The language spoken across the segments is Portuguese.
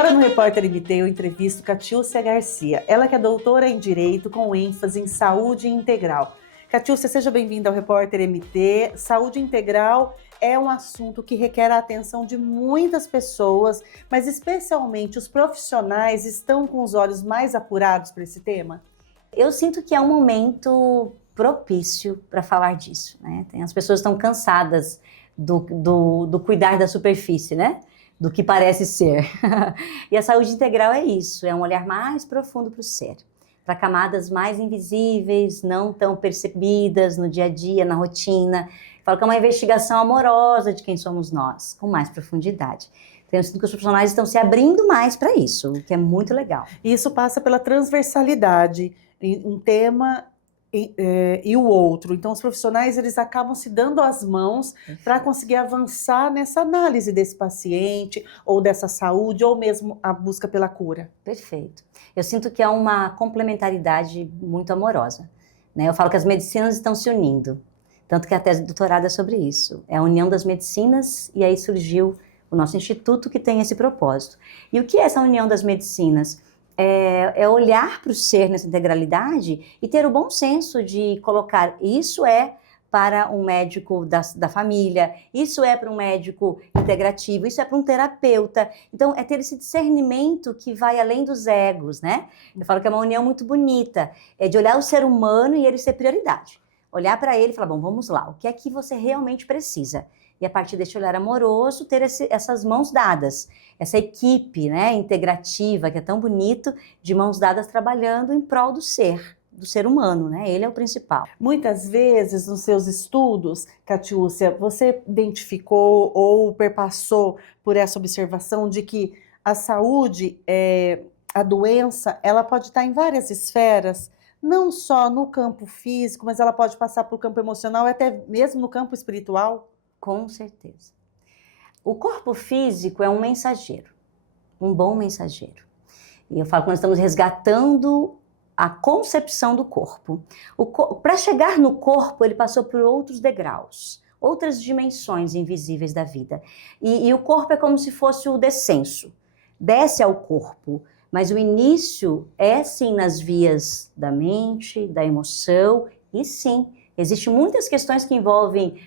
Agora no Repórter MT eu entrevisto Catiúcia Garcia, ela que é doutora em Direito com ênfase em saúde integral. Catiúcia, seja bem-vinda ao Repórter MT. Saúde integral é um assunto que requer a atenção de muitas pessoas, mas especialmente os profissionais estão com os olhos mais apurados para esse tema? Eu sinto que é um momento propício para falar disso, né? As pessoas estão cansadas do cuidar da superfície, né? Do que parece ser. E a saúde integral é isso, é um olhar mais profundo para o ser, para camadas mais invisíveis, não tão percebidas no dia a dia, na rotina. Eu falo que é uma investigação amorosa de quem somos nós, com mais profundidade. Então, eu sinto que os profissionais estão se abrindo mais para isso, o que é muito legal. Isso passa pela transversalidade, um tema e o outro. Então, os profissionais eles acabam se dando as mãos para conseguir avançar nessa análise desse paciente, ou dessa saúde, ou mesmo a busca pela cura. Perfeito. Eu sinto que é uma complementaridade muito amorosa, né? Eu falo que as medicinas estão se unindo, tanto que a tese de doutorado é sobre isso. É a união das medicinas, e aí surgiu o nosso instituto que tem esse propósito. E o que é essa união das medicinas? É olhar para o ser nessa integralidade e ter o bom senso de colocar isso é para um médico da família, isso é para um médico integrativo, isso é para um terapeuta. Então, é ter esse discernimento que vai além dos egos, né? Eu falo que é uma união muito bonita, é de olhar o ser humano e ele ser prioridade. Olhar para ele e falar, bom, vamos lá, o que é que você realmente precisa? E a partir desse olhar amoroso, ter essas mãos dadas, essa equipe, né, integrativa, que é tão bonito, de mãos dadas trabalhando em prol do ser humano, né? Ele é o principal. Muitas vezes, nos seus estudos, Catiúcia, você identificou ou perpassou por essa observação de que a saúde, a doença, ela pode estar em várias esferas, não só no campo físico, mas ela pode passar para o campo emocional e até mesmo no campo espiritual? Com certeza. O corpo físico é um mensageiro, um bom mensageiro. E eu falo que nós estamos resgatando a concepção do corpo. Para chegar no corpo, ele passou por outros degraus, outras dimensões invisíveis da vida. E o corpo é como se fosse o descenso. Desce ao corpo, mas o início é sim nas vias da mente, da emoção, e sim, existem muitas questões que envolvem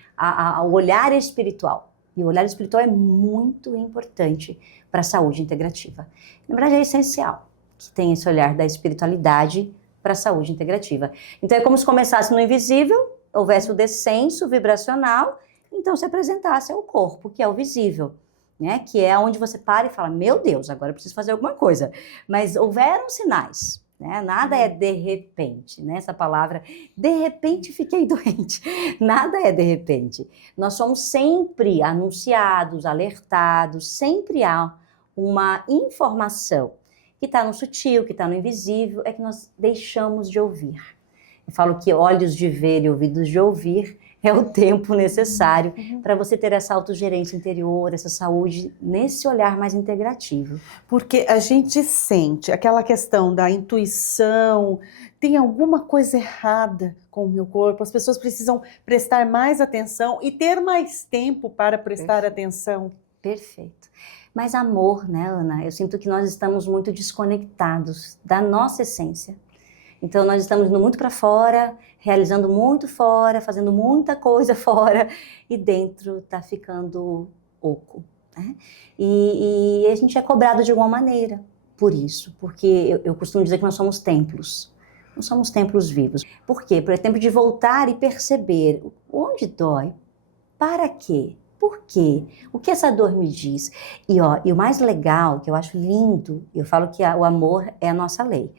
o olhar espiritual. E o olhar espiritual é muito importante para a saúde integrativa. Na verdade, é essencial que tenha esse olhar da espiritualidade para a saúde integrativa. Então, é como se começasse no invisível, houvesse o descenso vibracional, então se apresentasse ao corpo, que é o visível, né? Que é onde você para e fala, meu Deus, agora eu preciso fazer alguma coisa. Mas houveram sinais. Né? Nada é de repente, né? Essa palavra, de repente fiquei doente, nada é de repente. Nós somos sempre anunciados, alertados, sempre há uma informação que está no sutil, que está no invisível, é que nós deixamos de ouvir. Eu falo que olhos de ver e ouvidos de ouvir é o tempo necessário para você ter essa autogerência interior, essa saúde, nesse olhar mais integrativo. Porque a gente sente aquela questão da intuição, tem alguma coisa errada com o meu corpo, as pessoas precisam prestar mais atenção e ter mais tempo para prestar atenção. Perfeito. Mas amor, né, Ana? Eu sinto que nós estamos muito desconectados da nossa essência. Então, nós estamos indo muito para fora, realizando muito fora, fazendo muita coisa fora, e dentro está ficando oco. Né? E a gente é cobrado de alguma maneira por isso, porque eu costumo dizer que nós somos templos, não somos templos vivos. Por quê? Porque é tempo de voltar e perceber onde dói, para quê? Por quê? O que essa dor me diz? E o mais legal, que eu acho lindo, eu falo que o amor é a nossa lei.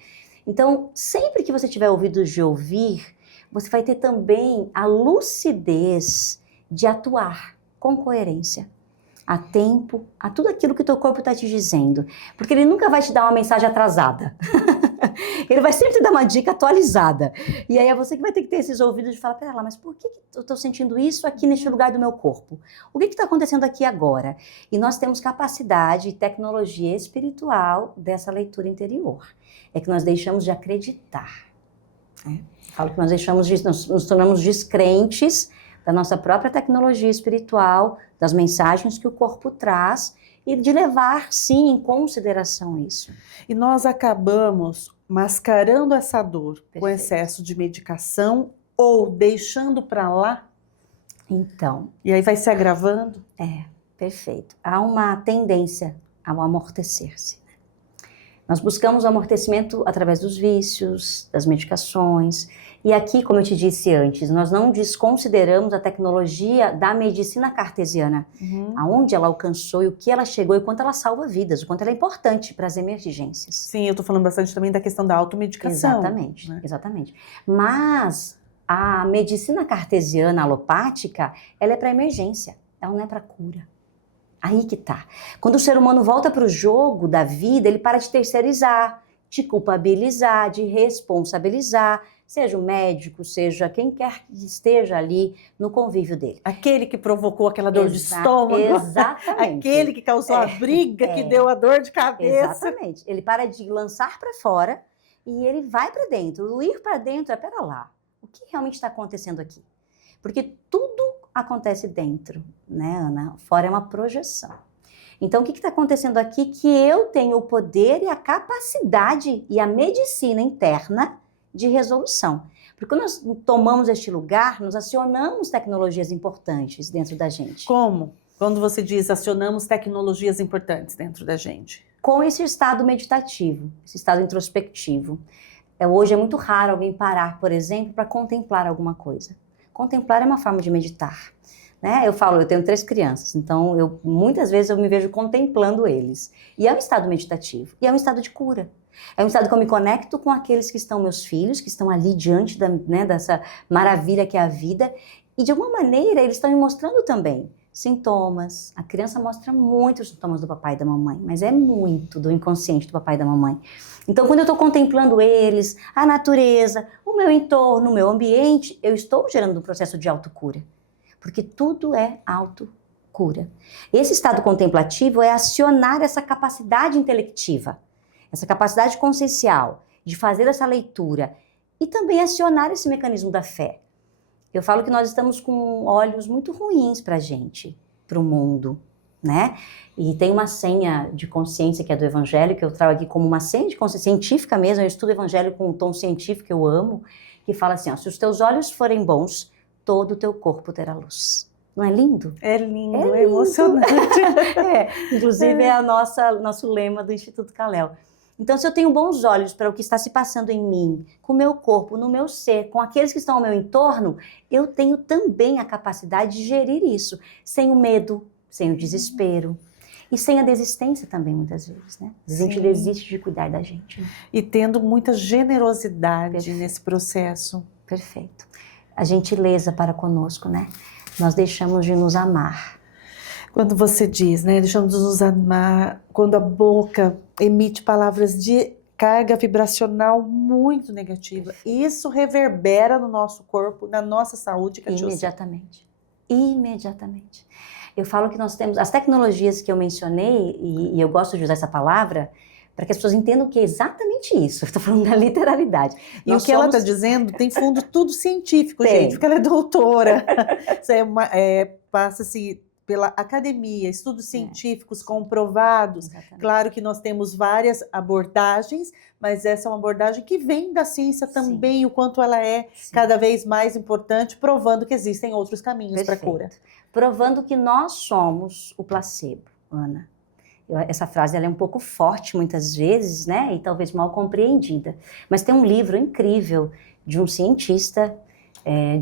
Então, sempre que você tiver ouvidos de ouvir, você vai ter também a lucidez de atuar com coerência, a tempo, a tudo aquilo que o teu corpo está te dizendo. Porque ele nunca vai te dar uma mensagem atrasada. Ele vai sempre te dar uma dica atualizada. E aí é você que vai ter que ter esses ouvidos de falar, pera lá, mas por que eu estou sentindo isso aqui neste lugar do meu corpo? O que está acontecendo aqui agora? E nós temos capacidade e tecnologia espiritual dessa leitura interior. É que nós deixamos de acreditar. Né? Falo que nós nos tornamos descrentes da nossa própria tecnologia espiritual, das mensagens que o corpo traz e de levar, sim, em consideração isso. E nós acabamos mascarando essa dor com Perfeito. excesso de medicação ou deixando para lá, Então, e aí vai se agravando. perfeito. Há uma tendência ao amortecer-se. Nós buscamos o amortecimento através dos vícios, das medicações. E aqui, como eu te disse antes, nós não desconsideramos a tecnologia da medicina cartesiana, aonde ela alcançou e o que ela chegou e o quanto ela salva vidas, o quanto ela é importante para as emergências. Sim, eu estou falando bastante também da questão da automedicação. Exatamente, né? exatamente. Mas a medicina cartesiana alopática, ela é para emergência, ela não é para cura. Aí que tá. Quando o ser humano volta para o jogo da vida, ele para de terceirizar, de culpabilizar, de responsabilizar, seja o médico, seja quem quer que esteja ali no convívio dele. Aquele que provocou aquela dor de estômago. Exatamente. Aquele que causou a briga, que deu a dor de cabeça. Exatamente. Ele para de lançar para fora e ele vai para dentro. O ir para dentro é, pera lá, o que realmente está acontecendo aqui? Porque tudo acontece dentro, né, Ana? Fora é uma projeção. Então, o que está acontecendo aqui? Que eu tenho o poder e a capacidade e a medicina interna de resolução. Porque quando nós tomamos este lugar, nós acionamos tecnologias importantes dentro da gente. Como? Quando você diz acionamos tecnologias importantes dentro da gente? Com esse estado meditativo, esse estado introspectivo. Hoje é muito raro alguém parar, por exemplo, para contemplar alguma coisa. Contemplar é uma forma de meditar. Né? Eu tenho 3 crianças, então muitas vezes eu me vejo contemplando eles. E é um estado meditativo, e é um estado de cura. É um estado que eu me conecto com aqueles que estão meus filhos, que estão ali diante dessa maravilha que é a vida. E de alguma maneira eles estão me mostrando também sintomas. A criança mostra muitos sintomas do papai e da mamãe, mas é muito do inconsciente do papai e da mamãe. Então, quando eu estou contemplando eles, a natureza, o meu entorno, o meu ambiente, eu estou gerando um processo de autocura. Porque tudo é autocura. Esse estado contemplativo é acionar essa capacidade intelectiva, essa capacidade consciencial de fazer essa leitura e também acionar esse mecanismo da fé. Eu falo que nós estamos com olhos muito ruins para a gente, para o mundo, né? E tem uma senha de consciência que é do Evangelho, que eu trago aqui como uma senha de consciência científica mesmo, eu estudo o Evangelho com um tom científico que eu amo, que fala assim, ó, se os teus olhos forem bons, todo o teu corpo terá luz. Não é lindo? É lindo, é emocionante. Inclusive é nosso lema do Instituto Kalel. Então, se eu tenho bons olhos para o que está se passando em mim, com o meu corpo, no meu ser, com aqueles que estão ao meu entorno, eu tenho também a capacidade de gerir isso, sem o medo, sem o desespero e sem a desistência também, muitas vezes, né? A gente desiste de cuidar da gente. Né? E tendo muita generosidade Perfeito. Nesse processo. Perfeito. A gentileza para conosco, né? Nós deixamos de nos amar. Quando você diz, né, deixamos de nos amar, quando a boca emite palavras de carga vibracional muito negativa, isso reverbera no nosso corpo, na nossa saúde, Catiúcia. Imediatamente. Imediatamente. Eu falo que nós temos as tecnologias que eu mencionei, e eu gosto de usar essa palavra, para que as pessoas entendam que é exatamente isso. Eu estou falando da literalidade. E o que ela está dizendo tem fundo tudo científico, gente, porque ela é doutora. Isso passa-se pela academia, estudos científicos comprovados. Exatamente. Claro que nós temos várias abordagens, mas essa é uma abordagem que vem da ciência também, o quanto ela é cada vez mais importante, provando que existem outros caminhos para a cura. Provando que nós somos o placebo, Ana. Essa frase ela é um pouco forte muitas vezes, né? E talvez mal compreendida. Mas tem um livro incrível de um cientista,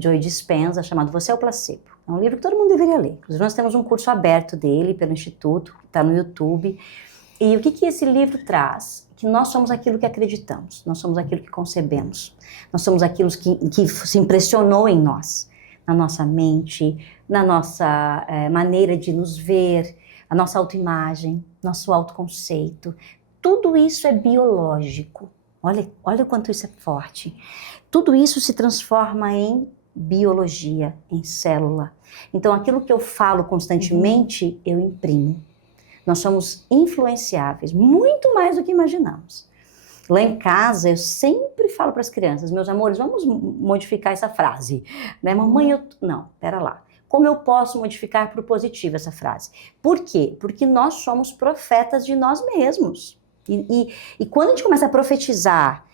Joe Dispenza, chamado Você é o Placebo. É um livro que todo mundo deveria ler. Inclusive, nós temos um curso aberto dele pelo Instituto, está no YouTube. E o que esse livro traz? Que nós somos aquilo que acreditamos, nós somos aquilo que concebemos, nós somos aquilo que se impressionou em nós, na nossa mente, na nossa maneira de nos ver, a nossa autoimagem, nosso autoconceito. Tudo isso é biológico. Olha o quanto isso é forte. Tudo isso se transforma em biologia, em célula. Então, aquilo que eu falo constantemente, eu imprimo. Nós somos influenciáveis, muito mais do que imaginamos. Lá em casa, eu sempre falo para as crianças, meus amores, vamos modificar essa frase, né? Mamãe, Não, pera lá. Como eu posso modificar para o positivo essa frase? Por quê? Porque nós somos profetas de nós mesmos. E quando a gente começa a profetizar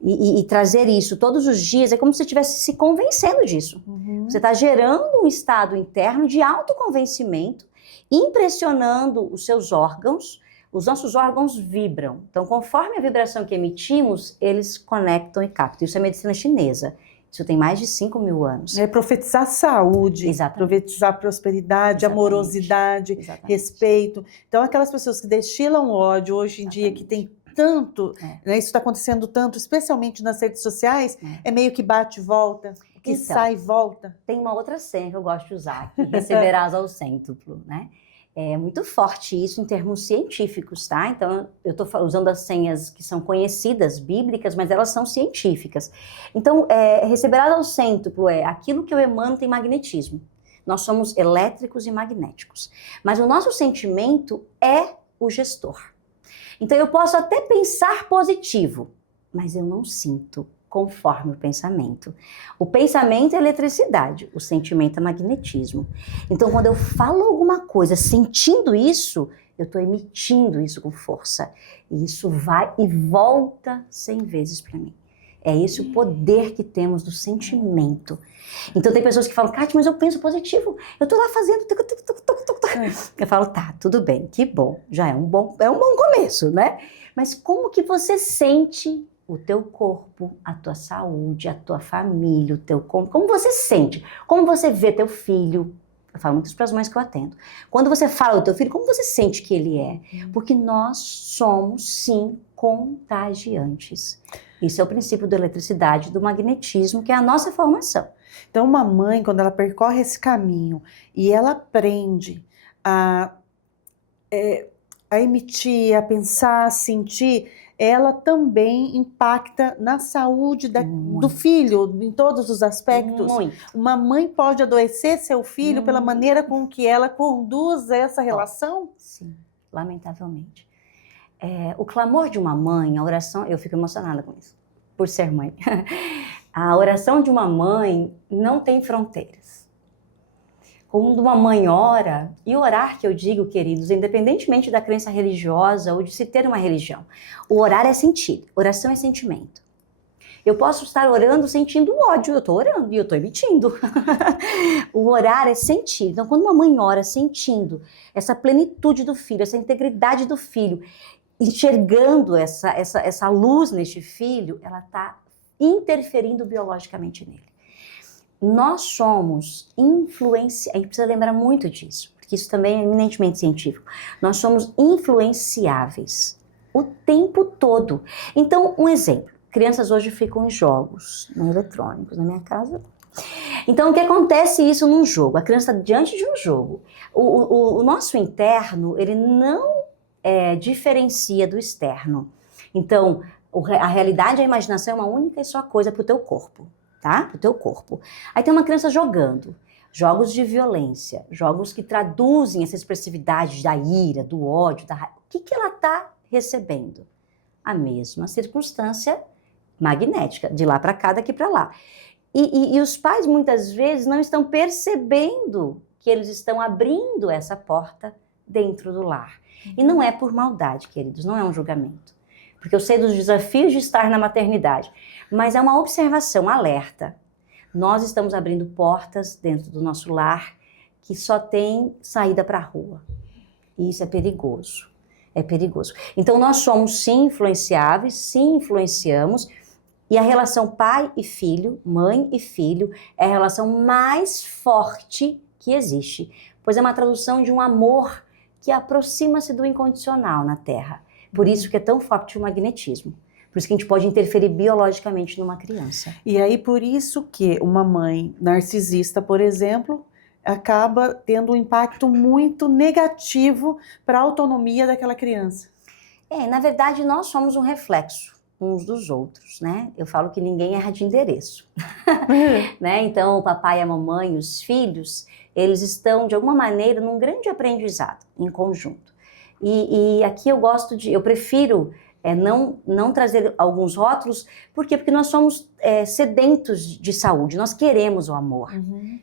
e trazer isso todos os dias, é como se você estivesse se convencendo disso. Você está gerando um estado interno de autoconvencimento, impressionando os seus órgãos. Os nossos órgãos vibram. Então, conforme a vibração que emitimos, eles conectam e captam. Isso é medicina chinesa. Isso tem mais de 5.000 anos. É profetizar saúde, profetizar prosperidade, amorosidade, respeito. Então, aquelas pessoas que destilam ódio hoje em dia, que tem tanto, né, isso está acontecendo tanto, especialmente nas redes sociais, é meio que bate e volta, que então, sai e volta. Tem uma outra senha que eu gosto de usar, que receberás ao cêntuplo, né? É muito forte isso em termos científicos, tá? Então, eu estou usando as senhas que são conhecidas, bíblicas, mas elas são científicas. Então, receberás ao cêntuplo aquilo que eu emano tem magnetismo. Nós somos elétricos e magnéticos. Mas o nosso sentimento é o gestor. Então, eu posso até pensar positivo, mas eu não sinto conforme o pensamento. O pensamento é eletricidade, o sentimento é magnetismo. Então, quando eu falo alguma coisa sentindo isso, eu estou emitindo isso com força. E isso vai e volta 100 vezes para mim. É esse o poder que temos do sentimento. Então, tem pessoas que falam, Kátia, mas eu penso positivo. Eu estou lá fazendo... Eu falo, tá, tudo bem, que bom. Já é um bom começo, né? Mas como que você sente o teu corpo, a tua saúde, a tua família, o teu corpo? Como você sente? Como você vê teu filho? Eu falo muito para as mães que eu atendo. Quando você fala do teu filho, como você sente que ele é? Porque nós somos, sim, contagiantes. Isso é o princípio da eletricidade, do magnetismo, que é a nossa formação. Então, uma mãe, quando ela percorre esse caminho e ela aprende a emitir, a pensar, a sentir, ela também impacta na saúde do filho, em todos os aspectos. Muito. Uma mãe pode adoecer seu filho pela maneira com que ela conduz essa relação? Sim, lamentavelmente. O clamor de uma mãe, a oração, eu fico emocionada com isso, por ser mãe. A oração de uma mãe não tem fronteiras. Quando uma mãe ora, e orar que eu digo, queridos, independentemente da crença religiosa ou de se ter uma religião, o orar é sentir, oração é sentimento. Eu posso estar orando sentindo ódio, eu estou orando e eu estou emitindo. O orar é sentir. Então, quando uma mãe ora sentindo essa plenitude do filho, essa integridade do filho, enxergando essa luz neste filho, ela está interferindo biologicamente nele. Nós somos influenciáveis, a gente precisa lembrar muito disso, porque isso também é eminentemente científico. Nós somos influenciáveis o tempo todo. Então, um exemplo, crianças hoje ficam em jogos eletrônicos, na minha casa. Então, o que acontece isso num jogo? A criança está diante de um jogo. O nosso interno, ele não diferencia do externo. Então, a realidade e a imaginação é uma única e só coisa para o teu corpo, tá? Para o teu corpo. Aí tem uma criança jogando, jogos de violência, jogos que traduzem essa expressividade da ira, do ódio, da raiva. O que ela está recebendo? A mesma circunstância magnética, de lá para cá, daqui para lá. E os pais, muitas vezes, não estão percebendo que eles estão abrindo essa porta dentro do lar. E não é por maldade, queridos, não é um julgamento. Porque eu sei dos desafios de estar na maternidade, mas é uma observação, alerta. Nós estamos abrindo portas dentro do nosso lar que só tem saída para a rua. E isso é perigoso. É perigoso. Então, nós somos sim influenciáveis, sim influenciamos, e a relação pai e filho, mãe e filho, é a relação mais forte que existe, pois é uma tradução de um amor que aproxima-se do incondicional na Terra. Por isso que é tão forte o magnetismo. Por isso que a gente pode interferir biologicamente numa criança. E aí, por isso que uma mãe narcisista, por exemplo, acaba tendo um impacto muito negativo para a autonomia daquela criança. Na verdade, nós somos um reflexo uns dos outros, né? Eu falo que ninguém erra de endereço. Né? Então, o papai e a mamãe, os filhos, eles estão, de alguma maneira, num grande aprendizado em conjunto. E aqui eu prefiro não trazer alguns rótulos. Por quê? Porque nós somos sedentos de saúde, nós queremos o amor.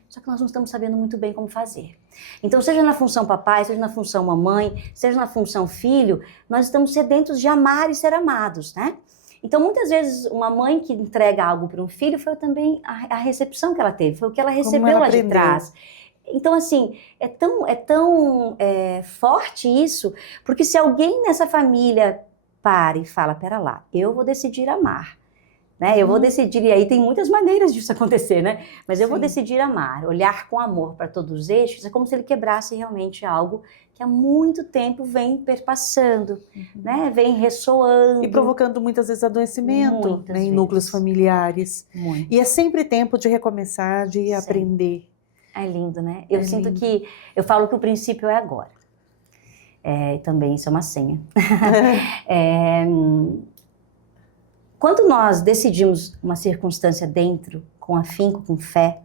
Só que nós não estamos sabendo muito bem como fazer. Então, seja na função papai, seja na função mamãe, seja na função filho, nós estamos sedentos de amar e ser amados, né? Então, muitas vezes, uma mãe que entrega algo para um filho foi também a recepção que ela teve, foi o que ela recebeu lá de trás. Então, assim, é tão forte isso, porque se alguém nessa família para e fala, pera lá, eu vou decidir amar, né? Eu vou decidir, e aí tem muitas maneiras disso acontecer, né? Mas eu vou decidir amar, olhar com amor para todos os eixos, é como se ele quebrasse realmente algo que há muito tempo vem perpassando, né? Vem ressoando. E provocando muitas vezes adoecimento, né? Em núcleos familiares. E é sempre tempo de recomeçar, de aprender. É lindo, né? Eu sinto que, eu falo que o princípio é agora. Também isso é uma senha. Quando nós decidimos uma circunstância dentro, com afinco, com fé,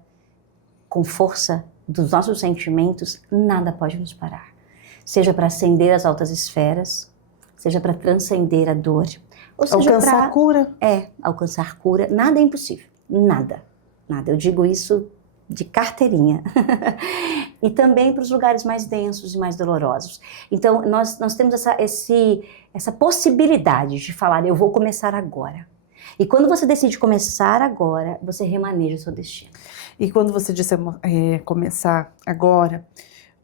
com força dos nossos sentimentos, nada pode nos parar. Seja para ascender as altas esferas, seja para transcender a dor, ou seja alcançar a cura. Alcançar cura. Nada é impossível. Nada. Eu digo isso de carteirinha. E também para os lugares mais densos e mais dolorosos. Então, nós temos essa possibilidade de falar, eu vou começar agora. E quando você decide começar agora, você remaneja o seu destino. E quando você disse começar agora,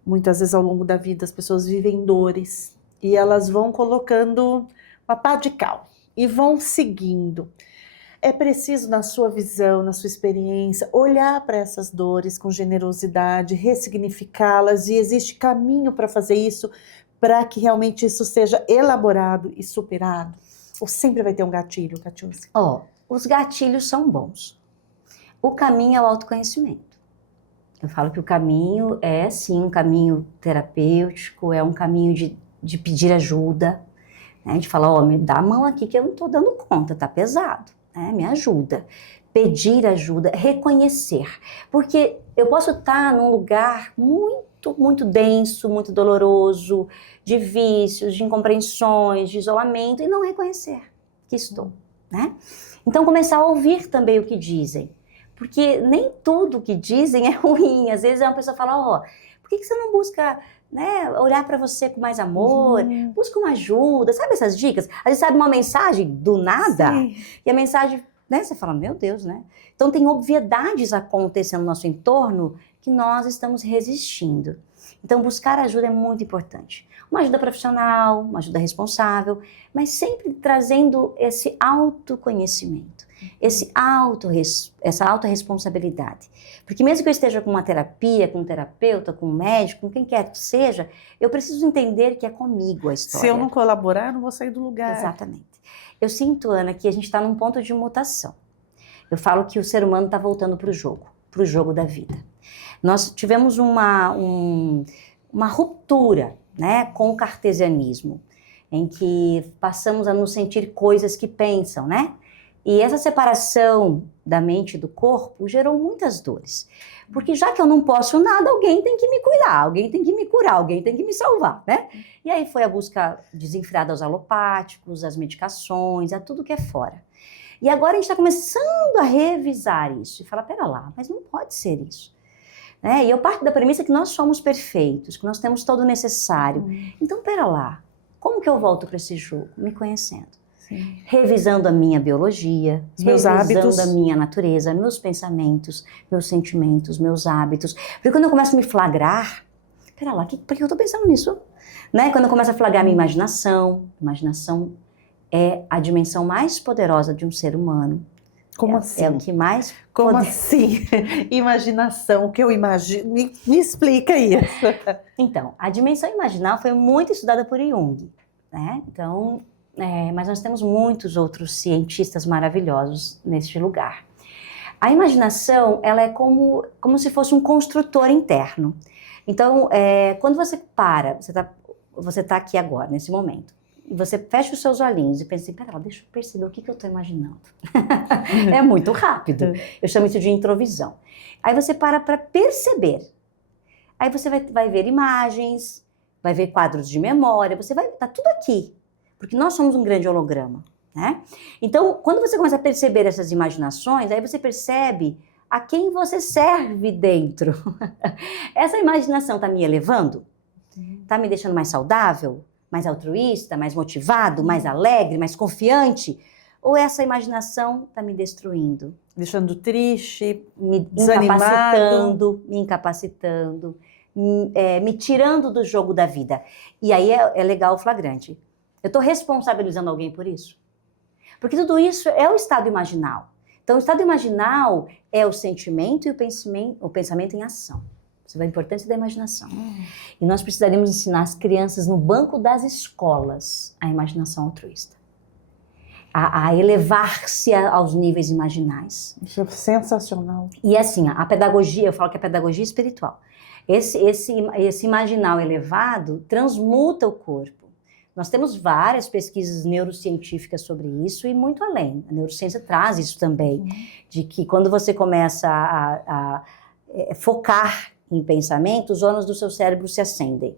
muitas vezes ao longo da vida as pessoas vivem dores e elas vão colocando uma pá de cal e vão seguindo. É preciso, na sua visão, na sua experiência, olhar para essas dores com generosidade, ressignificá-las, e existe caminho para fazer isso, para que realmente isso seja elaborado e superado? Ou sempre vai ter um gatilho, Catiúcia? Os gatilhos são bons. O caminho é o autoconhecimento. Eu falo que o caminho é, sim, um caminho terapêutico, é um caminho de pedir ajuda, né? De falar, me dá a mão aqui que eu não estou dando conta, tá pesado. Me ajuda, pedir ajuda, reconhecer, porque eu posso estar num lugar muito, muito denso, muito doloroso, de vícios, de incompreensões, de isolamento, e não reconhecer que estou, né? Então começar a ouvir também o que dizem, porque nem tudo que dizem é ruim. Às vezes uma pessoa fala, por que você não busca, né, olhar para você com mais amor, busca uma ajuda, sabe essas dicas? Às vezes sabe uma mensagem do nada, e a mensagem, né, você fala, meu Deus, né? Então tem obviedades acontecendo no nosso entorno que nós estamos resistindo. Então buscar ajuda é muito importante. Uma ajuda profissional, uma ajuda responsável, mas sempre trazendo esse autoconhecimento, essa autorresponsabilidade. Porque mesmo que eu esteja com uma terapia, com um terapeuta, com um médico, com quem quer que seja, eu preciso entender que é comigo a história. Se eu não colaborar, eu não vou sair do lugar. Exatamente. Eu sinto, Ana, que a gente está num ponto de mutação. Eu falo que o ser humano está voltando para o jogo da vida. Nós tivemos uma ruptura, né, com o cartesianismo, em que passamos a nos sentir coisas que pensam, né? E essa separação da mente e do corpo gerou muitas dores. Porque já que eu não posso nada, alguém tem que me cuidar, alguém tem que me curar, alguém tem que me salvar, né? E aí foi a busca desenfreada aos alopáticos, às medicações, a tudo que é fora. E agora a gente está começando a revisar isso e falar, pera lá, mas não pode ser isso. E eu parto da premissa que nós somos perfeitos, que nós temos todo o necessário. Então, pera lá, como que eu volto para esse jogo? Me conhecendo. Sim. Revisando a minha biologia, meus hábitos, a minha natureza, meus pensamentos, meus sentimentos, meus hábitos. Porque quando eu começo a me flagrar, pera lá, por que eu tô pensando nisso? Né? Quando eu começo a flagrar a minha imaginação é a dimensão mais poderosa de um ser humano. Como assim? É o que mais... Como assim? Imaginação, o que eu imagino? Me explica isso. Então, a dimensão imaginal foi muito estudada por Jung, né? Então, mas nós temos muitos outros cientistas maravilhosos neste lugar. A imaginação, ela é como se fosse um construtor interno. Então, quando você para, você tá aqui agora, nesse momento, e você fecha os seus olhinhos e pensa assim, pera lá, deixa eu perceber o que eu estou imaginando. É muito rápido. Eu chamo isso de introvisão. Aí você para perceber. Aí você vai ver imagens, vai ver quadros de memória, tá tudo aqui. porque nós somos um grande holograma, né? Então, quando você começa a perceber essas imaginações, aí você percebe a quem você serve dentro. Essa imaginação está me elevando? Está me deixando mais saudável? Mais altruísta? Mais motivado? Mais alegre? Mais confiante? Ou essa imaginação está me destruindo? Deixando triste, me desanimado. me incapacitando, me tirando do jogo da vida. E aí é legal o flagrante. Eu estou responsabilizando alguém por isso? Porque tudo isso é o estado imaginal. Então, o estado imaginal é o sentimento e o pensamento em ação. Isso é a importância da imaginação. E nós precisaríamos ensinar as crianças no banco das escolas a imaginação altruísta. A elevar-se aos níveis imaginais. Isso é sensacional. E assim, a pedagogia, eu falo que é pedagogia espiritual. Esse imaginal elevado transmuta o corpo. Nós temos várias pesquisas neurocientíficas sobre isso e muito além. A neurociência traz isso também, de que quando você começa a focar em pensamento, os órgãos do seu cérebro se acendem,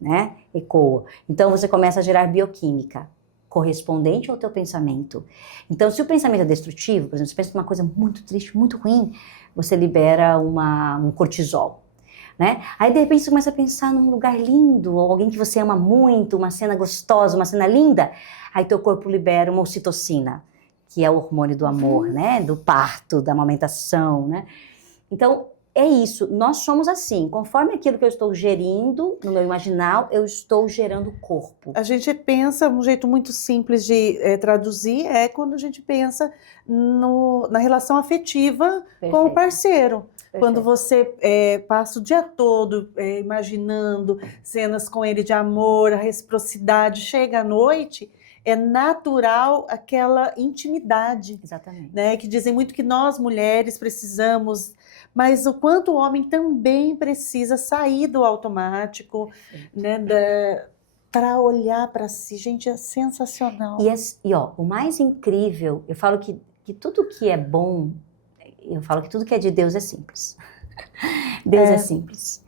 né? Ecoa. Então você começa a gerar bioquímica correspondente ao teu pensamento. Então, se o pensamento é destrutivo, por exemplo, você pensa numa coisa muito triste, muito ruim, você libera um cortisol, né? Aí, de repente, você começa a pensar num lugar lindo, ou alguém que você ama muito, uma cena gostosa, uma cena linda, aí teu corpo libera uma ocitocina, que é o hormônio do amor, né? Do parto, da amamentação, né? Então, é isso, nós somos assim, conforme aquilo que eu estou gerindo no meu imaginal, eu estou gerando o corpo. A gente pensa, um jeito muito simples de traduzir é quando a gente pensa na relação afetiva com o parceiro. Perfeito. Quando você passa o dia todo imaginando cenas com ele de amor, a reciprocidade, chega à noite, é natural aquela intimidade. Exatamente. Né? Que dizem muito que nós mulheres precisamos, mas o quanto o homem também precisa sair do automático, né, para olhar para si. Gente, é sensacional. E ó, o mais incrível, eu falo que tudo que é bom, eu falo que tudo que é de Deus é simples. Deus é simples.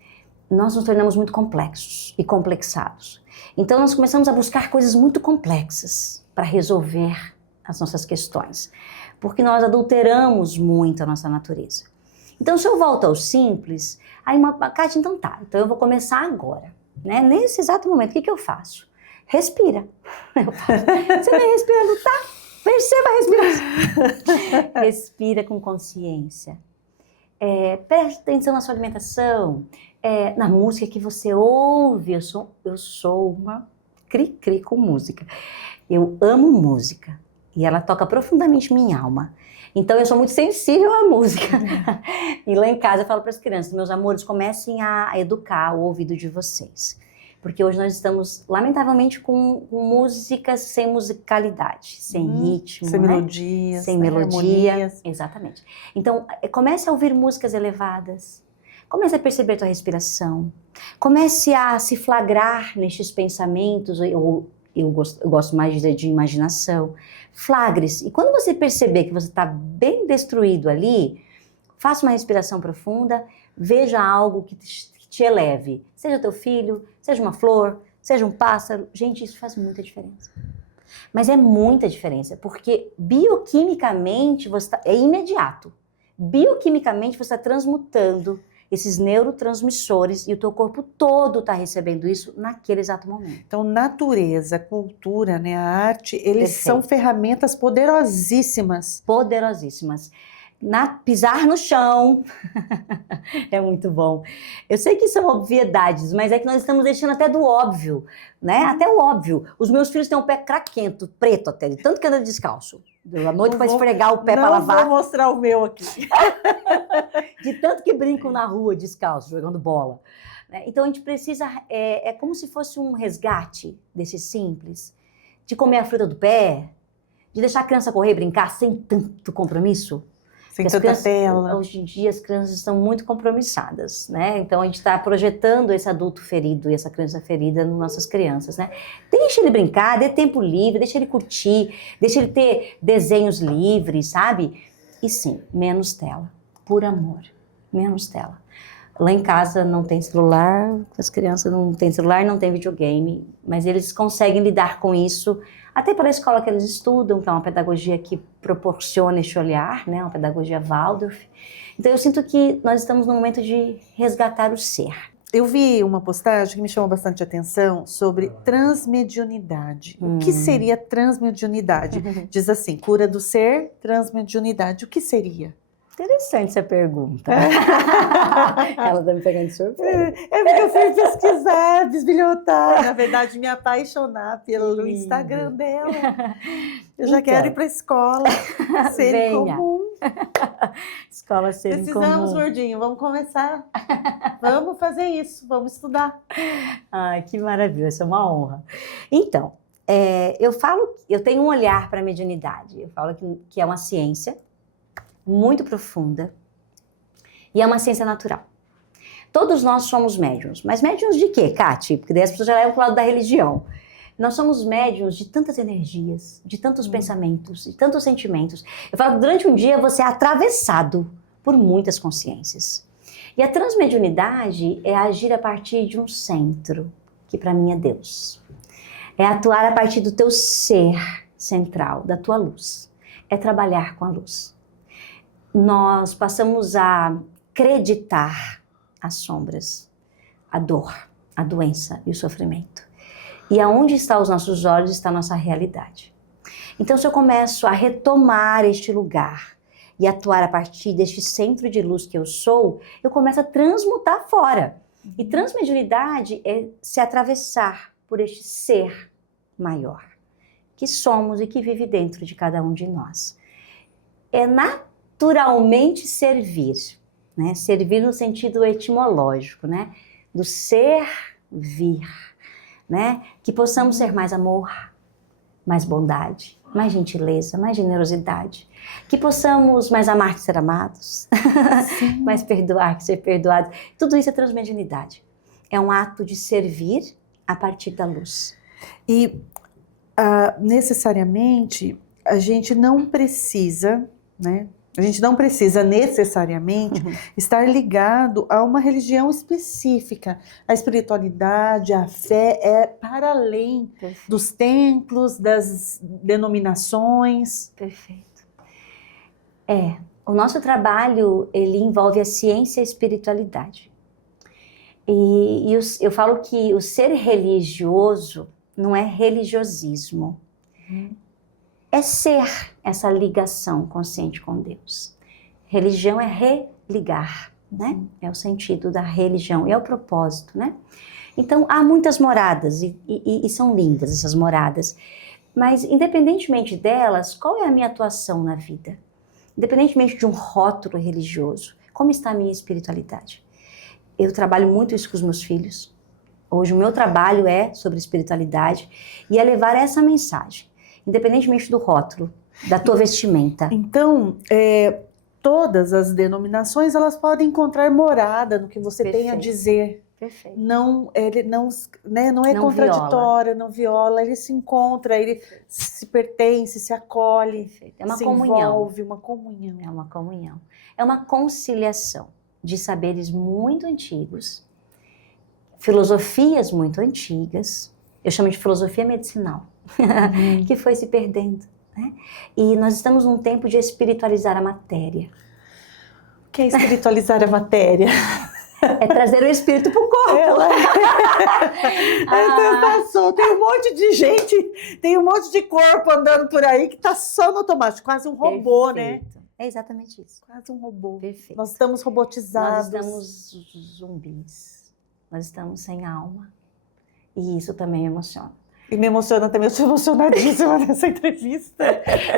Nós nos tornamos muito complexos e complexados. Então nós começamos a buscar coisas muito complexas para resolver as nossas questões, porque nós adulteramos muito a nossa natureza. Então, se eu volto ao simples, aí Kátia, então tá, então eu vou começar agora, né? Nesse exato momento, o que eu faço? Respira. Eu faço. Você vem respirando, tá? Perceba a respiração. Respira com consciência. Preste atenção na sua alimentação, na música que você ouve. Eu sou uma cri-cri com música. Eu amo música e ela toca profundamente minha alma. Então, eu sou muito sensível à música. E lá em casa eu falo para as crianças, meus amores, comecem a educar o ouvido de vocês. Porque hoje nós estamos, lamentavelmente, com músicas sem musicalidade, sem ritmo, sem né? melodias. Sem melodia. Exatamente. Então, comece a ouvir músicas elevadas. Comece a perceber a tua respiração. Comece a se flagrar nestes pensamentos, eu gosto mais de dizer de imaginação. Flagre-se. E quando você perceber que você está bem destruído ali, faça uma respiração profunda, veja algo que te eleve. Seja teu filho, seja uma flor, seja um pássaro. Gente, isso faz muita diferença. Mas é muita diferença, porque bioquimicamente é imediato. Bioquimicamente você está transmutando esses neurotransmissores e o teu corpo todo está recebendo isso naquele exato momento. Então, natureza, cultura, né, a arte, eles são ferramentas poderosíssimas. Poderosíssimas. Pisar no chão é muito bom. Eu sei que são obviedades, mas é que nós estamos deixando até do óbvio, né? Até o óbvio. Os meus filhos têm um pé craquento, preto até, de tanto que anda descalço. À noite para esfregar o pé para lavar. Não vou mostrar o meu aqui. De tanto que brincam na rua descalço, jogando bola. Então a gente precisa, é como se fosse um resgate desse simples, de comer a fruta do pé, de deixar a criança correr e brincar sem tanto compromisso. Sem tanta tela. Hoje em dia as crianças estão muito compromissadas, né? Então a gente está projetando esse adulto ferido e essa criança ferida nas nossas crianças, né? Deixa ele brincar, dê tempo livre, deixa ele curtir, deixa ele ter desenhos livres, sabe? E sim, menos tela, por amor, menos tela. Lá em casa não tem celular, as crianças não têm celular, não tem videogame, mas eles conseguem lidar com isso, até pela escola que eles estudam, que é uma pedagogia que proporciona este olhar, né, uma pedagogia Waldorf. Então eu sinto que nós estamos no momento de resgatar o ser. Eu vi uma postagem que me chamou bastante atenção sobre transmediunidade. O que seria transmediunidade? Diz assim, cura do ser, transmediunidade. O que seria? Interessante essa pergunta. Ela tá me pegando de surpresa. É porque eu fui pesquisar, bisbilhotar, na verdade, me apaixonar pelo Instagram dela. Eu já quero ir para a escola, ser Venha. comum. Escola ser Precisamos, comum. gordinho, vamos começar. Vamos fazer isso, vamos estudar. Ai, que maravilha, isso é uma honra. Então, eu tenho um olhar para a mediunidade. Eu falo que é uma ciência muito profunda e é uma ciência natural. Todos nós somos médiuns, mas médiuns de quê, Kati? Porque daí as pessoas já levam para o lado da religião. Nós somos médiuns de tantas energias, de tantos pensamentos, de tantos sentimentos. Eu falo que durante um dia você é atravessado por muitas consciências. E a transmediunidade é agir a partir de um centro, que para mim é Deus. É atuar a partir do teu ser central, da tua luz. É trabalhar com a luz. Nós passamos a acreditar as sombras, a dor, a doença e o sofrimento. E aonde estão os nossos olhos está a nossa realidade. Então, se eu começo a retomar este lugar e atuar a partir deste centro de luz que eu sou, eu começo a transmutar fora. E transmediunidade é se atravessar por este ser maior, que somos e que vive dentro de cada um de nós. É naturalmente servir, né? Servir no sentido etimológico, né? Do servir, né? Que possamos ser mais amor, mais bondade, mais gentileza, mais generosidade. Que possamos mais amar que ser amados, mais perdoar que ser perdoados. Tudo isso é transmediunidade. É um ato de servir a partir da luz. E necessariamente a gente não precisa, né? A gente não precisa necessariamente estar ligado a uma religião específica. A espiritualidade, a fé é para além Perfeito. dos templos, das denominações. Perfeito. O nosso trabalho, ele envolve a ciência e a espiritualidade. Eu falo que o ser religioso não é religiosismo. É ser essa ligação consciente com Deus. Religião é religar, né? É o sentido da religião, é o propósito, né? Então, há muitas moradas e são lindas essas moradas. Mas, independentemente delas, qual é a minha atuação na vida? Independentemente de um rótulo religioso, como está a minha espiritualidade? Eu trabalho muito isso com os meus filhos. Hoje o meu trabalho é sobre espiritualidade e é levar essa mensagem, independentemente do rótulo, da tua vestimenta. Então, todas as denominações, elas podem encontrar morada no que você tem a dizer. Perfeito. Não é contraditória, não viola, ele se encontra, ele se pertence, se acolhe, Perfeito. É uma se comunhão. envolve, uma comunhão. É uma comunhão. É uma conciliação de saberes muito antigos, filosofias muito antigas, eu chamo de filosofia medicinal, que foi se perdendo, né? E nós estamos num tempo de espiritualizar a matéria. O que é espiritualizar a matéria? É trazer o espírito para o corpo. Tem um monte de gente, tem um monte de corpo andando por aí que está só no automático, quase um robô, né? É exatamente isso. Quase um robô. Perfeito. Nós estamos robotizados. Nós estamos zumbis. Nós estamos sem alma. E isso também emociona. E me emociona também, eu estou emocionadíssima nessa entrevista.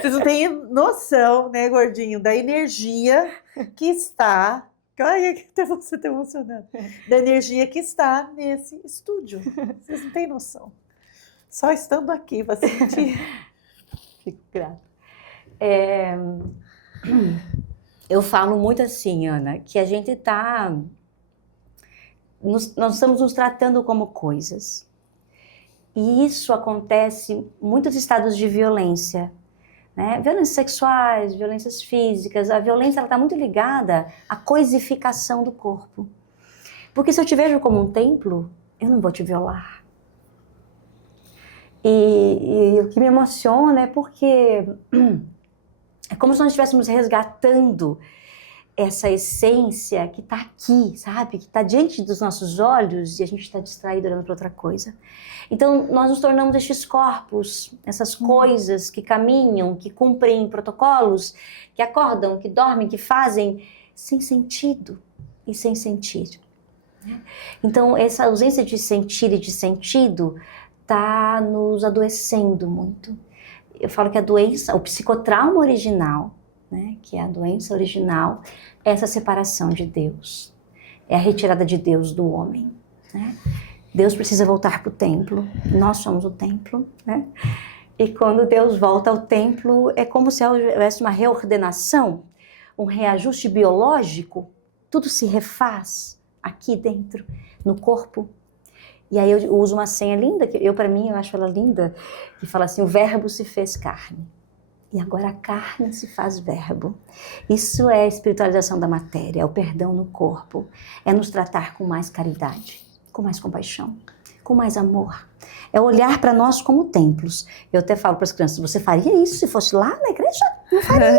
Vocês não têm noção, né, gordinho, da energia que está... Ai, até você está emocionado. Da energia que está nesse estúdio. Vocês não têm noção. Só estando aqui, vai sentir. Fico grata. Eu falo muito assim, Ana, que a gente está... Nós estamos nos tratando como coisas. E isso acontece em muitos estados de violência, né? Violências sexuais, violências físicas. A violência está muito ligada à coisificação do corpo. Porque se eu te vejo como um templo, eu não vou te violar. E o que me emociona é porque é como se nós estivéssemos resgatando essa essência que está aqui, sabe? Que está diante dos nossos olhos e a gente está distraído olhando para outra coisa. Então, nós nos tornamos estes corpos, essas coisas que caminham, que cumprem protocolos, que acordam, que dormem, que fazem sem sentido e sem sentir. Então, essa ausência de sentir e de sentido está nos adoecendo muito. Eu falo que a doença, o psicotrauma original, né, que é a doença original, é essa separação de Deus. É a retirada de Deus do homem. Né? Deus precisa voltar para o templo. Nós somos o templo. Né? E quando Deus volta ao templo, é como se houvesse uma reordenação, um reajuste biológico. Tudo se refaz aqui dentro, no corpo. E aí eu uso uma senha linda, que para mim, eu acho ela linda, que fala assim, o verbo se fez carne. E agora a carne se faz verbo. Isso é a espiritualização da matéria, é o perdão no corpo. É nos tratar com mais caridade, com mais compaixão, com mais amor. É olhar para nós como templos. Eu até falo para as crianças, você faria isso se fosse lá na igreja? Não faria.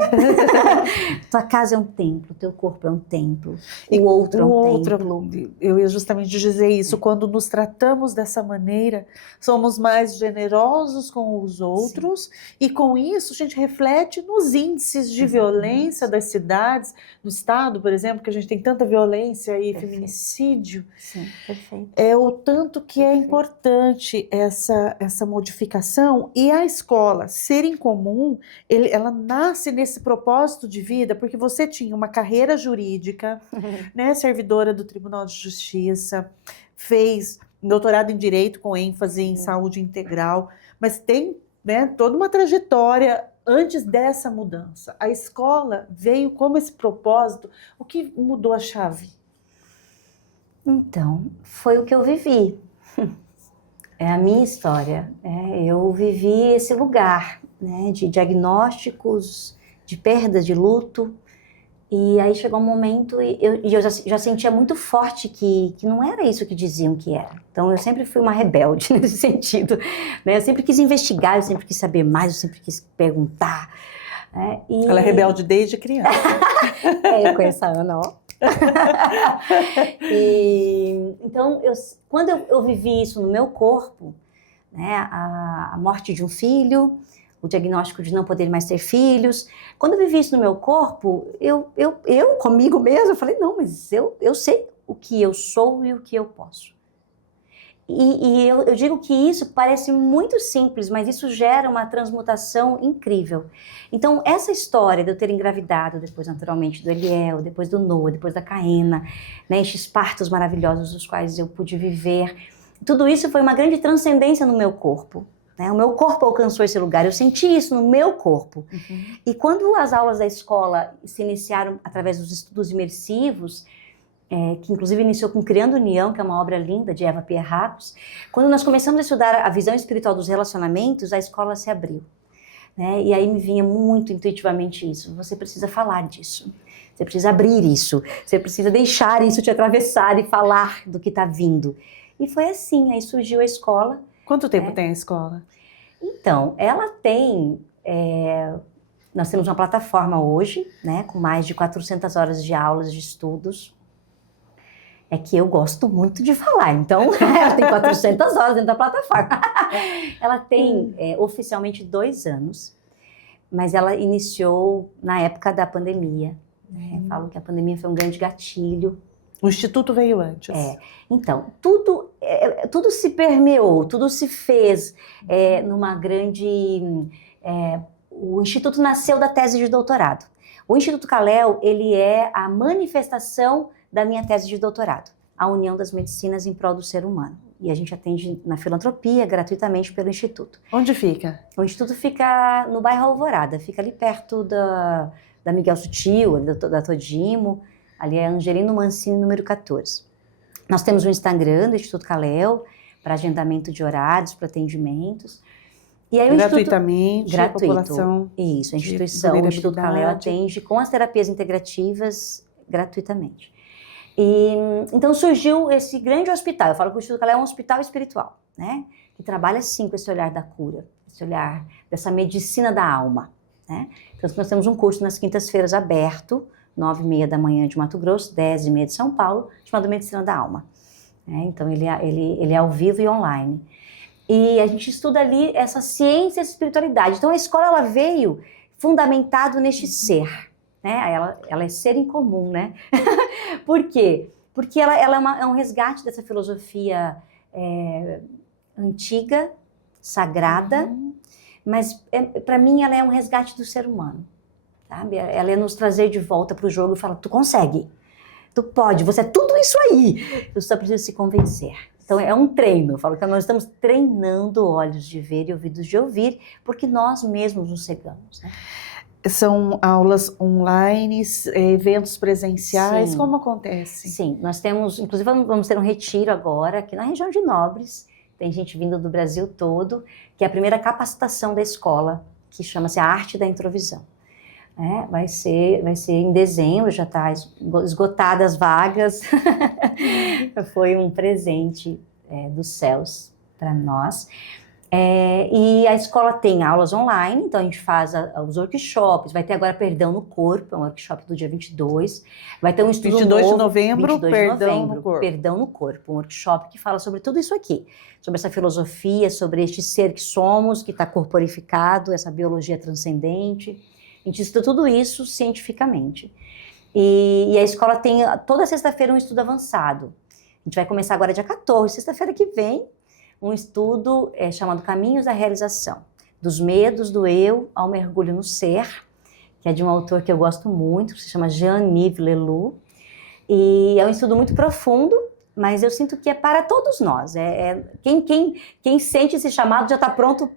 Tua casa é um templo, teu corpo é um templo, o outro é um templo. Eu ia justamente dizer isso, quando nos tratamos dessa maneira, somos mais generosos com os outros. Sim. E com isso a gente reflete nos índices de violência das cidades, do estado, por exemplo, que a gente tem tanta violência e feminicídio. Sim, perfeito. É o tanto que é importante essa modificação, e a escola ser em comum, ela nasce nesse propósito de vida, porque você tinha uma carreira jurídica, né, servidora do Tribunal de Justiça, fez doutorado em Direito com ênfase em saúde integral, mas tem, né, toda uma trajetória antes dessa mudança. A escola veio como esse propósito. O que mudou a chave? Então, foi o que eu vivi. É a minha história. Eu vivi esse lugar, né, de diagnósticos, de perda, de luto. E aí chegou um momento e eu já sentia muito forte que não era isso que diziam que era. Então eu sempre fui uma rebelde nesse sentido. Né? Eu sempre quis investigar, eu sempre quis saber mais, eu sempre quis perguntar. Né? Ela é rebelde desde criança. Eu conheço a Ana, ó. Então, quando eu vivi isso no meu corpo, né, a morte de um filho, o diagnóstico de não poder mais ter filhos, quando eu vivi isso no meu corpo, eu comigo mesma, eu falei, não, mas eu sei o que eu sou e o que eu posso. E eu digo que isso parece muito simples, mas isso gera uma transmutação incrível. Então, essa história de eu ter engravidado, depois naturalmente do Eliel, depois do Noah, depois da Caena, né, estes partos maravilhosos dos quais eu pude viver, tudo isso foi uma grande transcendência no meu corpo. Né? O meu corpo alcançou esse lugar, eu senti isso no meu corpo. Uhum. E quando as aulas da escola se iniciaram através dos estudos imersivos, que inclusive iniciou com Criando União, que é uma obra linda de Eva Pierracos. Quando nós começamos a estudar a visão espiritual dos relacionamentos, a escola se abriu. Né? E aí me vinha muito intuitivamente isso. Você precisa falar disso. Você precisa abrir isso. Você precisa deixar isso te atravessar e falar do que está vindo. E foi assim, aí surgiu a escola. Quanto tempo tem a escola? Então, ela tem... nós temos uma plataforma hoje, né, com mais de 400 horas de aulas, de estudos. É que eu gosto muito de falar, então ela tem 400 horas dentro da plataforma. Ela tem oficialmente 2 anos, mas ela iniciou na época da pandemia. Né? Falo que a pandemia foi um grande gatilho. O Instituto veio antes. Então, tudo se permeou, tudo se fez numa grande... o Instituto nasceu da tese de doutorado. O Instituto Kalel, ele é a manifestação da minha tese de doutorado, a união das medicinas em prol do ser humano. E a gente atende na filantropia, gratuitamente pelo Instituto. Onde fica? O Instituto fica no bairro Alvorada, fica ali perto da Miguel Sutil, da Todimo, ali é Angelino Mancini, número 14. Nós temos um Instagram do Instituto Kalel, para agendamento de horários, para atendimentos. E aí gratuitamente, gratuito, a população. Isso, a instituição, o Instituto Kalel atende com as terapias integrativas gratuitamente. E então surgiu esse grande hospital. Eu falo que o Instituto Calé é um hospital espiritual, né? Que trabalha sim com esse olhar da cura, esse olhar dessa medicina da alma, né? Então nós temos um curso nas quintas-feiras aberto, 9h30 da manhã de Mato Grosso, 10h30 de São Paulo, chamado Medicina da Alma. Então ele é ao vivo e online. E a gente estuda ali essa ciência e essa espiritualidade. Então a escola ela veio fundamentado neste ser, né? Ela é ser em comum, né? Por quê? Porque ela é um resgate dessa filosofia antiga, sagrada, mas para mim ela é um resgate do ser humano, sabe? Ela é nos trazer de volta para o jogo e falar, tu consegue, tu pode, você é tudo isso aí, eu só preciso se convencer. Então é um treino, eu falo que nós estamos treinando olhos de ver e ouvidos de ouvir, porque nós mesmos nos cegamos, né? São aulas online, eventos presenciais, Sim. como acontece? Sim, nós temos, inclusive vamos ter um retiro agora aqui na região de Nobres, tem gente vindo do Brasil todo, que é a primeira capacitação da escola, que chama-se a Arte da Introvisão. Vai ser em dezembro, já está esgotadas as vagas, foi um presente dos céus para nós. E a escola tem aulas online, então a gente faz os workshops, vai ter agora Perdão no Corpo, é um workshop do dia 22, vai ter um estudo 22 novo, de novembro, 22 de Perdão novembro, no Corpo. Perdão no Corpo, um workshop que fala sobre tudo isso aqui, sobre essa filosofia, sobre este ser que somos, que está corporificado, essa biologia transcendente, a gente estuda tudo isso cientificamente. E a escola tem toda sexta-feira um estudo avançado, a gente vai começar agora dia 14, sexta-feira que vem, um estudo chamado Caminhos da Realização, dos medos do eu ao mergulho no ser, que é de um autor que eu gosto muito, que se chama Jean-Yves Leloup, e é um estudo muito profundo, mas eu sinto que é para todos nós, quem sente esse chamado já está pronto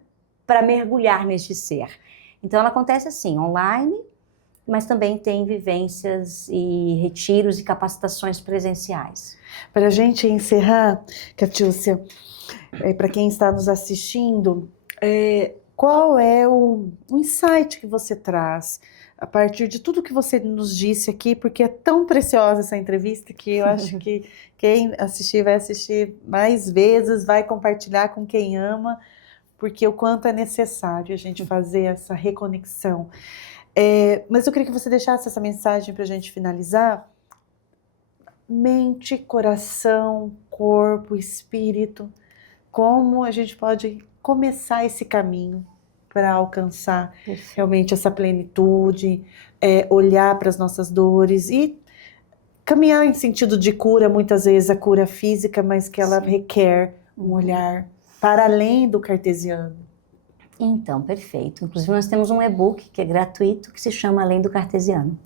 para mergulhar neste ser. Então ela acontece assim, online, mas também tem vivências e retiros e capacitações presenciais. Para a gente encerrar, Catiúcia, para quem está nos assistindo, qual é o insight que você traz a partir de tudo que você nos disse aqui, porque é tão preciosa essa entrevista que eu acho que quem assistir vai assistir mais vezes, vai compartilhar com quem ama, porque o quanto é necessário a gente fazer essa reconexão. Mas eu queria que você deixasse essa mensagem para a gente finalizar. Mente, coração, corpo, espírito, como a gente pode começar esse caminho para alcançar realmente essa plenitude, olhar para as nossas dores e caminhar em sentido de cura, muitas vezes a cura física, mas que ela requer um olhar para além do cartesiano. Então, perfeito. Inclusive nós temos um e-book que é gratuito, que se chama Além do Cartesiano.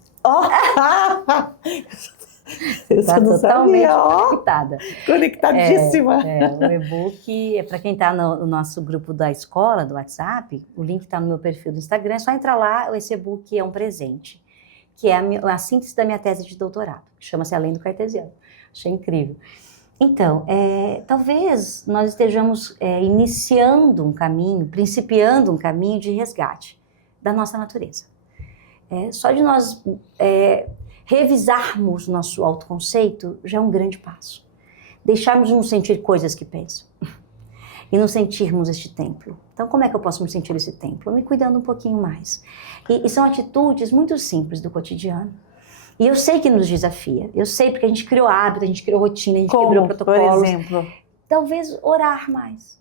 Está totalmente conectada. Conectadíssima. O e-book, para quem está no nosso grupo da escola, do WhatsApp, o link está no meu perfil do Instagram, é só entrar lá, esse e-book é um presente, que é a síntese da minha tese de doutorado, que chama-se Além do Cartesiano. Achei incrível. Então, talvez nós estejamos iniciando um caminho, principiando um caminho de resgate da nossa natureza. Só de nós revisarmos nosso autoconceito já é um grande passo. Deixarmos de nos sentir coisas que pensam e nos sentirmos este templo. Então, como é que eu posso me sentir esse templo? Me cuidando um pouquinho mais. E são atitudes muito simples do cotidiano. E eu sei que nos desafia. Eu sei porque a gente criou hábito, a gente criou rotina, a gente quebrou protocolos. Por exemplo? Talvez orar mais.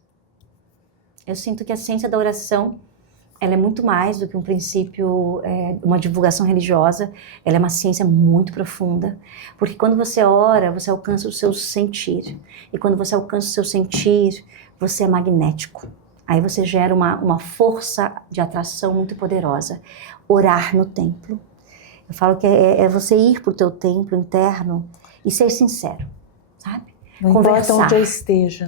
Eu sinto que a ciência da oração ela é muito mais do que um princípio, uma divulgação religiosa, ela é uma ciência muito profunda, porque quando você ora, você alcança o seu sentir, e quando você alcança o seu sentir, você é magnético, aí você gera uma força de atração muito poderosa. Orar no templo, eu falo que é você ir para o teu templo interno e ser sincero, sabe? Não importa onde eu esteja.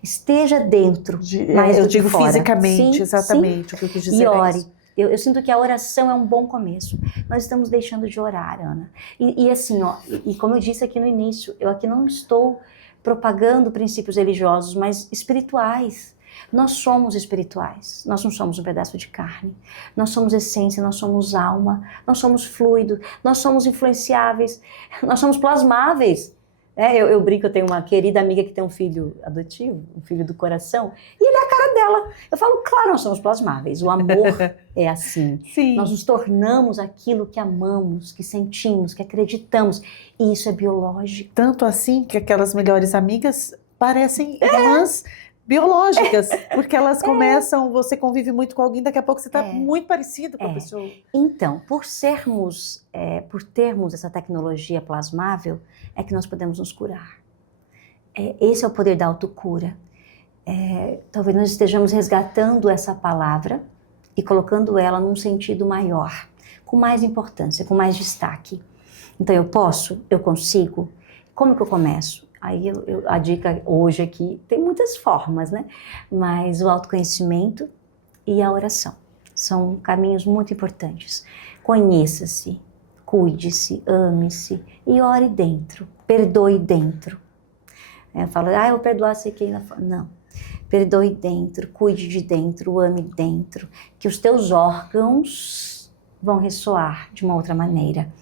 Esteja dentro, mais eu do que digo fora. fisicamente, Sim, exatamente. O que eu quis dizer e ore. isso. Eu sinto que a oração é um bom começo. Nós estamos deixando de orar, Ana. E assim, como eu disse aqui no início, eu aqui não estou propagando princípios religiosos, mas espirituais. Nós somos espirituais, nós não somos um pedaço de carne. Nós somos essência, nós somos alma, nós somos fluido, nós somos influenciáveis, nós somos plasmáveis. Eu brinco, eu tenho uma querida amiga que tem um filho adotivo, um filho do coração, e ele é a cara dela. Eu falo, claro, nós somos plasmáveis, o amor é assim. Sim. Nós nos tornamos aquilo que amamos, que sentimos, que acreditamos, e isso é biológico. Tanto assim que aquelas melhores amigas parecem irmãs biológicas, porque elas começam, você convive muito com alguém, daqui a pouco você está muito parecido com a pessoa. Então, por termos essa tecnologia plasmável, é que nós podemos nos curar. Esse é o poder da autocura. Talvez nós estejamos resgatando essa palavra e colocando ela num sentido maior, com mais importância, com mais destaque. Então, eu consigo. Como que eu começo? Aí a dica hoje aqui, tem muitas formas, né? Mas o autoconhecimento e a oração são caminhos muito importantes. Conheça-se, cuide-se, ame-se e ore dentro, perdoe dentro. Eu falo, eu vou perdoar sei quem. Não, perdoe dentro, cuide de dentro, ame dentro, que os teus órgãos vão ressoar de uma outra maneira.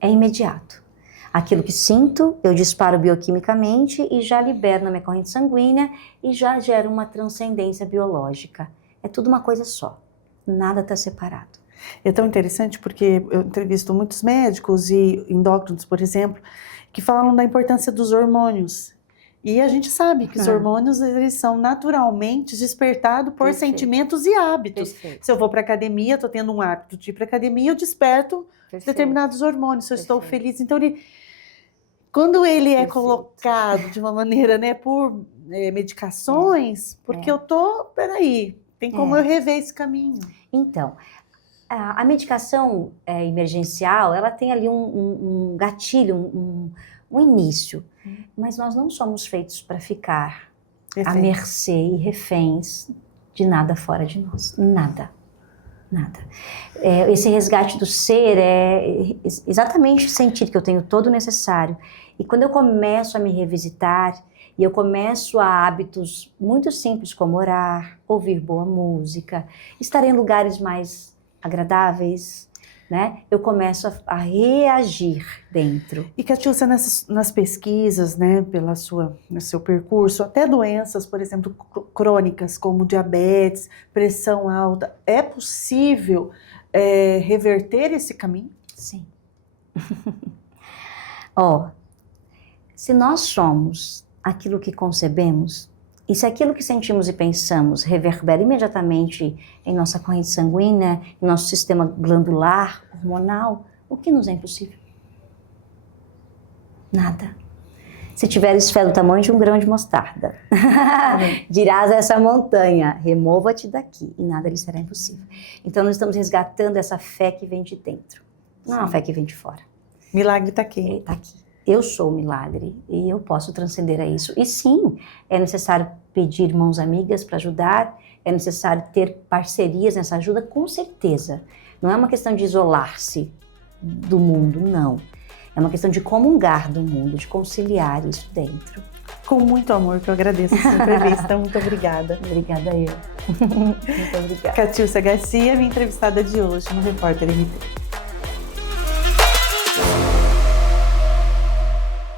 É imediato. Aquilo que sinto, eu disparo bioquimicamente e já libero na minha corrente sanguínea e já gera uma transcendência biológica. É tudo uma coisa só, nada está separado. É tão interessante porque eu entrevisto muitos médicos e endócrinos, por exemplo, que falam da importância dos hormônios. E a gente sabe que os hormônios, eles são naturalmente despertados por sentimentos e hábitos. Se eu vou para academia, estou tendo um hábito de ir para academia, eu desperto determinados hormônios, se eu estou feliz. Então, quando ele é colocado de uma maneira, né, por medicações, porque eu peraí, tem como eu rever esse caminho. Então, a medicação emergencial, ela tem ali um gatilho, um início, mas nós não somos feitos para ficar à mercê e reféns de nada fora de nós, nada. Esse resgate do ser é exatamente sentir que eu tenho todo o necessário. E quando eu começo a me revisitar, e eu começo a hábitos muito simples como orar, ouvir boa música, estar em lugares mais agradáveis, né? Eu começo a reagir dentro. E Catiúcia, nas pesquisas, né, no seu percurso, até doenças, por exemplo, crônicas como diabetes, pressão alta, é possível reverter esse caminho? Sim. Se nós somos aquilo que concebemos, e se aquilo que sentimos e pensamos reverbera imediatamente em nossa corrente sanguínea, em nosso sistema glandular, hormonal, o que nos é impossível? Nada. Se tiveres fé do tamanho de um grão de mostarda, dirás a essa montanha, remova-te daqui, e nada lhe será impossível. Então nós estamos resgatando essa fé que vem de dentro, não a fé que vem de fora. Milagre está aqui. Está aqui. Eu sou o milagre e eu posso transcender a isso. E sim, é necessário pedir mãos amigas para ajudar, é necessário ter parcerias nessa ajuda, com certeza. Não é uma questão de isolar-se do mundo, não. É uma questão de comungar do mundo, de conciliar isso dentro. Com muito amor, que eu agradeço essa entrevista. Muito obrigada. Obrigada eu. Muito obrigada. Catiúcia Garcia, minha entrevistada de hoje no Repórter MT.